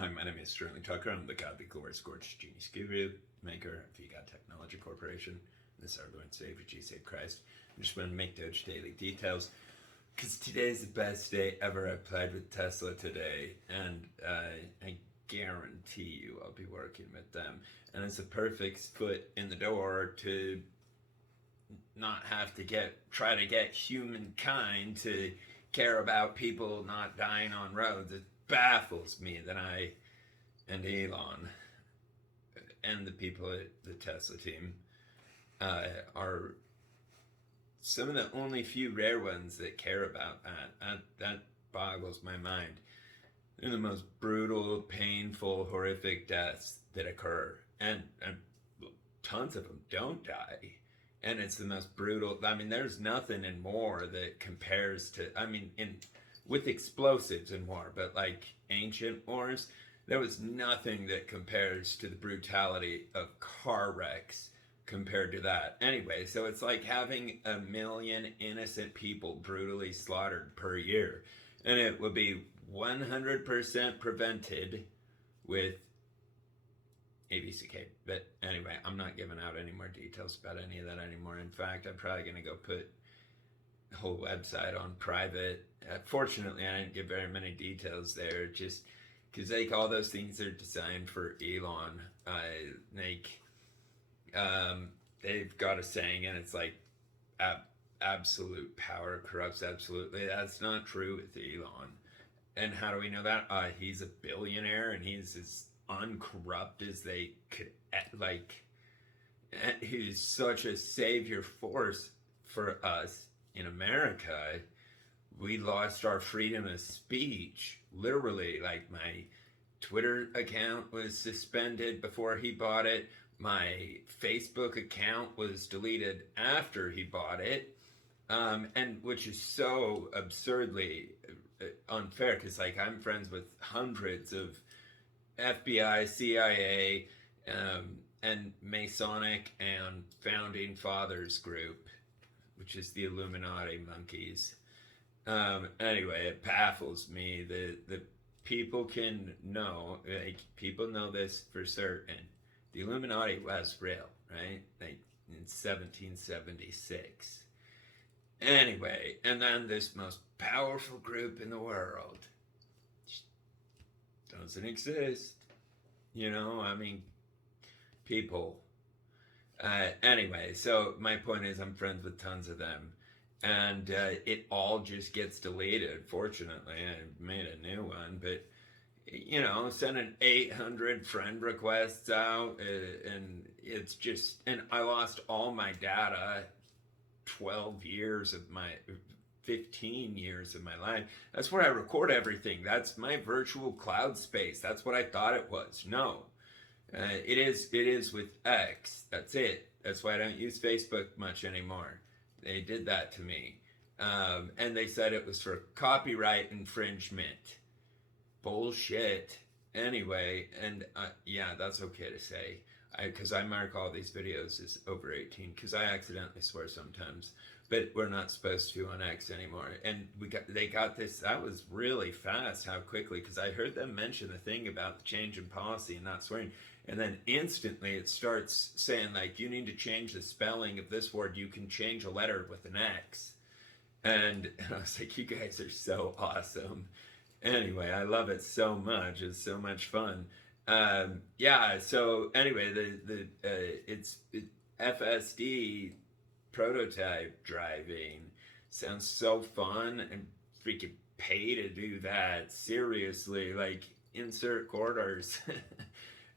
Hi, my name is Sterling Tucker. I'm the godly, glorious, gorgeous genius guru, maker of VGod Technology Corporation. This is our Lord and Savior, Jesus Christ. I'm just going to make Doge Daily Details because today's the best day ever. I played with Tesla today, and I guarantee you I'll be working with them. And it's a perfect foot in the door to not have to try to get humankind to care about people not dying on roads. It baffles me that I and Elon and the people at the Tesla team are some of the only few rare ones that care about that. That boggles my mind. They're the most brutal, painful, horrific deaths that occur, and tons of them don't die. And it's the most brutal. I mean, there's nothing in war that compares to. I mean, with explosives in war, but like ancient wars, there was nothing that compares to the brutality of car wrecks compared to that. Anyway, so it's like having 1 million innocent people brutally slaughtered per year, and it would be 100% prevented with ABCK. But anyway, I'm not giving out any more details about any of that anymore. In fact, I'm probably going to go put the whole website on private. Fortunately, I didn't give very many details there, just because like all those things are designed for Elon. They've got a saying, and it's like absolute power corrupts absolutely. That's not true with Elon. And how do we know that? He's a billionaire, and he's as uncorrupt as they could. Like, he's such a savior force for us in America. We lost our freedom of speech, literally. Like, my Twitter account was suspended before he bought it. My Facebook account was deleted after he bought it, and which is so absurdly unfair, because like I'm friends with hundreds of FBI, CIA, and Masonic and Founding Fathers group, which is the Illuminati monkeys. Anyway, it baffles me that the people can know, like, people know this for certain. The Illuminati was real, right? Like in 1776. Anyway, and then this most powerful group in the world doesn't exist. You know, I mean, people. Anyway, so my point is I'm friends with tons of them. And it all just gets deleted. Fortunately, I made a new one, but you know, sending 800 friend requests out, and it's just, and I lost all my data, 12 years of my 15 years of my life. That's where I record everything. That's my virtual cloud space. That's what I thought it was. No, it is with X. That's it. That's why I don't use Facebook much anymore. They did that to me, and they said it was for copyright infringement. Bullshit. Anyway, and yeah, that's okay to say, because I mark all these videos as over 18, because I accidentally swear sometimes, but we're not supposed to on X anymore. And they got this. That was really fast, how quickly, because I heard them mention the thing about the change in policy and not swearing, and then instantly it starts saying like, you need to change the spelling of this word. You can change a letter with an X, and I was like, you guys are so awesome. Anyway, I love it so much. It's so much fun. Yeah. So anyway, it's FSD prototype driving sounds so fun, and freaking pay to do that. Seriously, like insert quarters.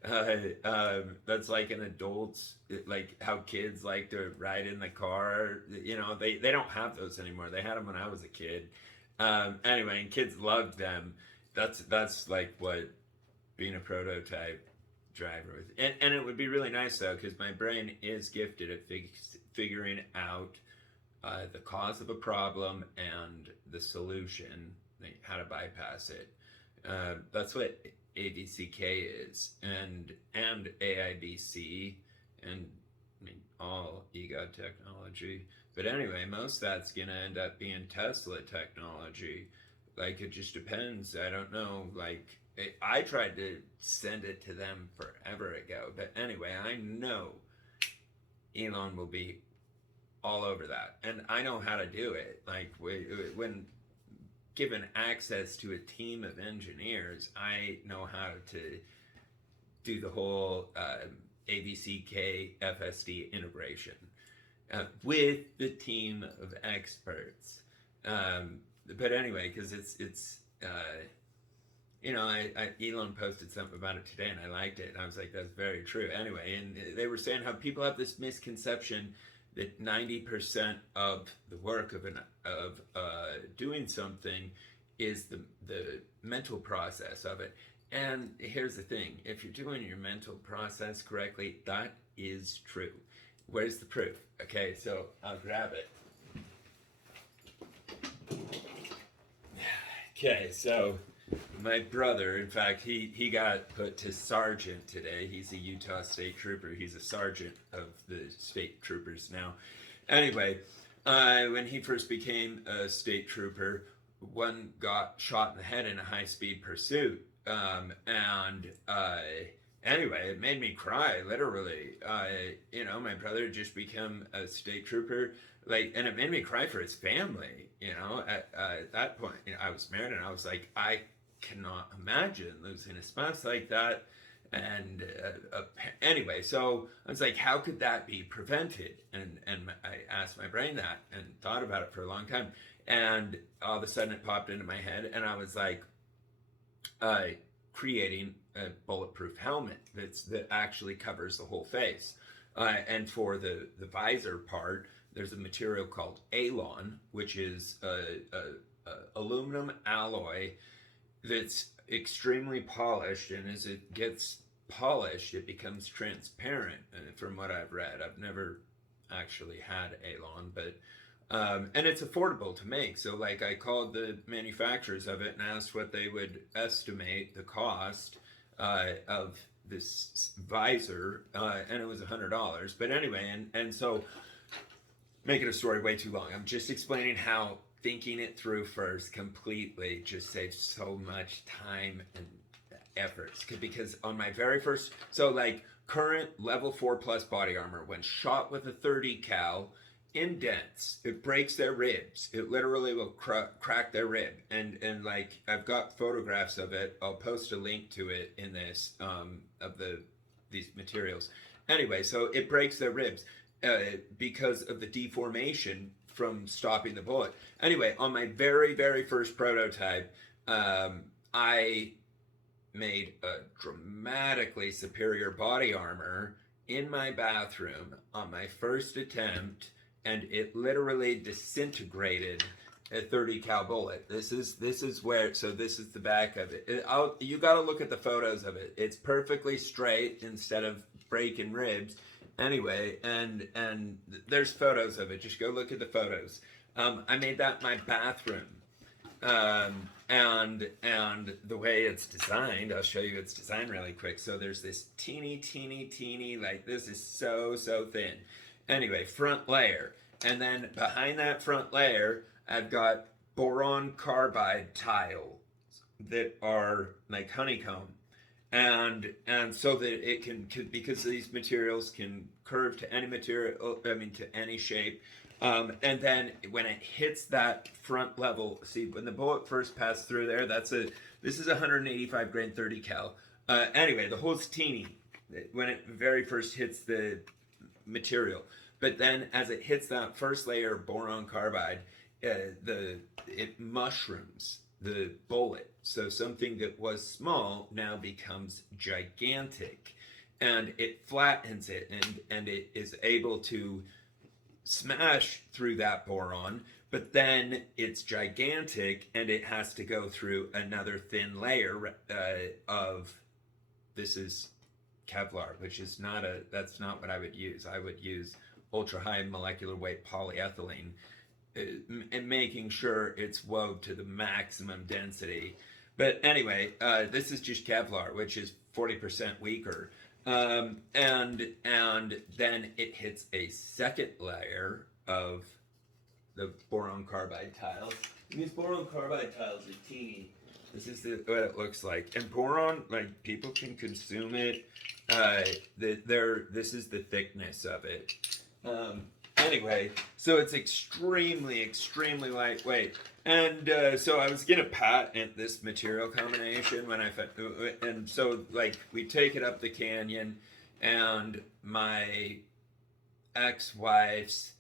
That's like an adult's, like how kids like to ride in the car. You know, they don't have those anymore. They had them when I was a kid. Anyway, and kids loved them. That's like what being a prototype driver with. And it would be really nice though, because my brain is gifted at figuring out the cause of a problem and the solution, like how to bypass it. That's what ABCK is, and AIBC, and I mean all EGOD technology. But anyway, most of that's gonna end up being Tesla technology. Like, it just depends. I don't know. Like, I tried to send it to them forever ago, but anyway, I know Elon will be all over that, and I know how to do it. Like when given access to a team of engineers, I know how to do the whole ABCK FSD integration with the team of experts. But anyway, because it's Elon posted something about it today, and I liked it. And I was like, that's very true. Anyway, and they were saying how people have this misconception that 90% of the work of doing something is the mental process of it. And here's the thing: if you're doing your mental process correctly, that is true. Where's the proof? Okay, so I'll grab it. Okay, so my brother, in fact, he got put to sergeant today. He's a Utah State Trooper. He's a sergeant of the state troopers now. Anyway, when he first became a state trooper, one got shot in the head in a high-speed pursuit. Anyway, it made me cry, literally. My brother just became a state trooper, and it made me cry for his family. At that point, I was married, and I was like, I cannot imagine losing a spouse like that. And anyway, so I was like, how could that be prevented? And I asked my brain that and thought about it for a long time. And all of a sudden it popped into my head, and I was like, creating a bulletproof helmet that actually covers the whole face. And for the visor part, there's a material called Alon, which is a aluminum alloy that's extremely polished, and as it gets polished, it becomes transparent. And from what I've read, I've never actually had Alon, but and it's affordable to make. So I called the manufacturers of it and asked what they would estimate the cost of this visor, and it was $100. But anyway, and so making a story way too long, I'm just explaining how thinking it through first completely just saves so much time and efforts. Because on my very first, current level 4+ body armor, when shot with a 30 cal, indents, it breaks their ribs. It literally will crack their rib. And I've got photographs of it. I'll post a link to it in this of these materials. Anyway, so it breaks their ribs because of the deformation from stopping the bullet. Anyway, on my very, very first prototype, I made a dramatically superior body armor in my bathroom on my first attempt, and it literally disintegrated a 30 cal bullet. This is where, so this is the back of it. You got to look at the photos of it. It's perfectly straight instead of breaking ribs. Anyway, and there's photos of it. Just go look at the photos. I made that in my bathroom. And the way it's designed, I'll show you its design really quick. So there's this teeny, this is so thin. Anyway, front layer. And then behind that front layer, I've got boron carbide tiles that are like honeycomb. And so that it can, because these materials can curve to any material, to any shape. And then when it hits that front level, see, when the bullet first passed through there, this is 185 grain 30 cal. Anyway, the hole's teeny when it very first hits the material. But then as it hits that first layer of boron carbide, it mushrooms the bullet. So something that was small now becomes gigantic, and it flattens it, and it is able to smash through that boron, but then it's gigantic, and it has to go through another thin layer of, this is Kevlar, which is that's not what I would use. I would use ultra high molecular weight polyethylene, and making sure it's wove to the maximum density. But anyway, this is just Kevlar, which is 40% weaker. And then it hits a second layer of the boron carbide tiles. And these boron carbide tiles are teeny. This is what it looks like. And boron, like, people can consume it. This is the thickness of it. Anyway, so it's extremely, extremely lightweight. And so I was gonna patent this material combination when I found, and so like we take it up the canyon, and my ex-wife's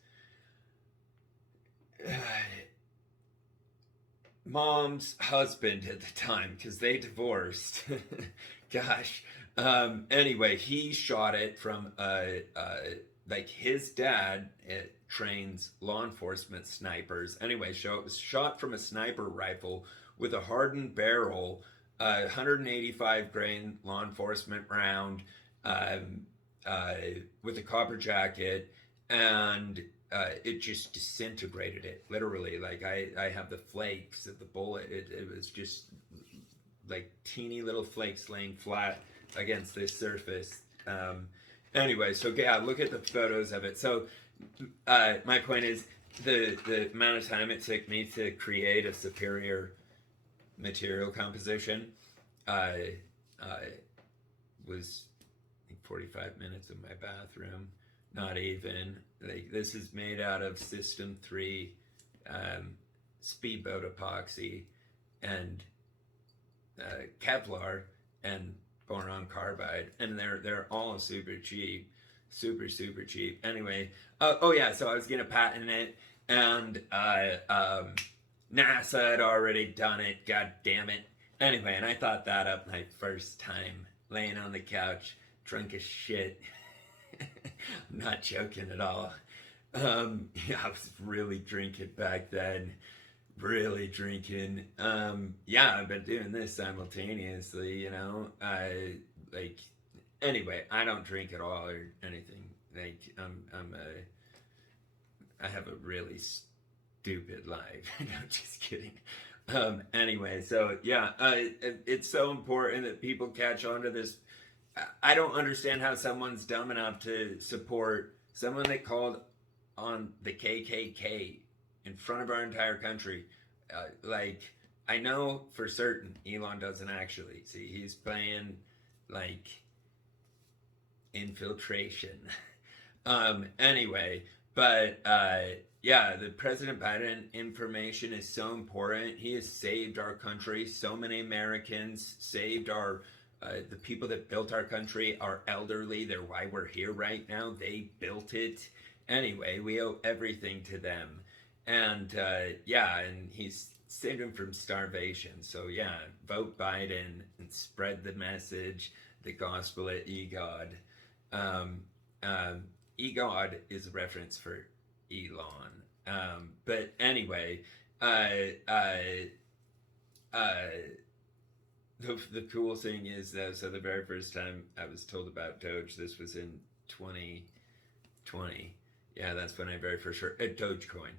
mom's husband at the time, because they divorced. Gosh. Anyway, he shot it from like his dad trains law enforcement snipers. Anyway, so it was shot from a sniper rifle with a hardened barrel, 185 grain law enforcement round, with a copper jacket, and it just disintegrated it, literally. Like, I have the flakes of the bullet. It was just like teeny little flakes laying flat against this surface. Anyway, so yeah, look at the photos of it. So my point is, the amount of time it took me to create a superior material composition was, I think, 45 minutes in my bathroom. Not even. Like, this is made out of System 3 speedboat epoxy and Kevlar and boron carbide, and they're all super cheap, super cheap. Anyway, oh yeah, so I was gonna patent it, and NASA had already done it. God damn it. Anyway, and I thought that up my first time laying on the couch, drunk as shit. I'm not joking at all. Yeah, I was really drinking back then. Really drinking. Yeah, I've been doing this simultaneously, you know. Anyway, I don't drink at all or anything. Like, I have a really stupid life. No, just kidding. Anyway, so yeah, it's so important that people catch on to this. I don't understand how someone's dumb enough to support someone that called on the KKK in front of our entire country. Like, I know for certain Elon doesn't actually. See, he's playing, like, infiltration. Anyway, but yeah, the President Biden information is so important. He has saved our country. So many Americans saved our the people that built our country are elderly. They're why we're here right now. They built it. Anyway, we owe everything to them. And yeah, and he's saved them from starvation. So yeah, vote Biden and spread the message, the gospel at EGOD. EGOD is a reference for Elon. But anyway, the cool thing is that, so the very first time I was told about Doge, this was in 2020. Yeah, that's when I very first heard Dogecoin.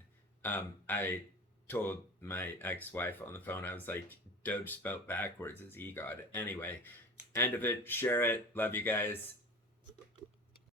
I told my ex-wife on the phone, I was like, Doge spelled backwards is EGOD. Anyway, end of it. Share it. Love you guys.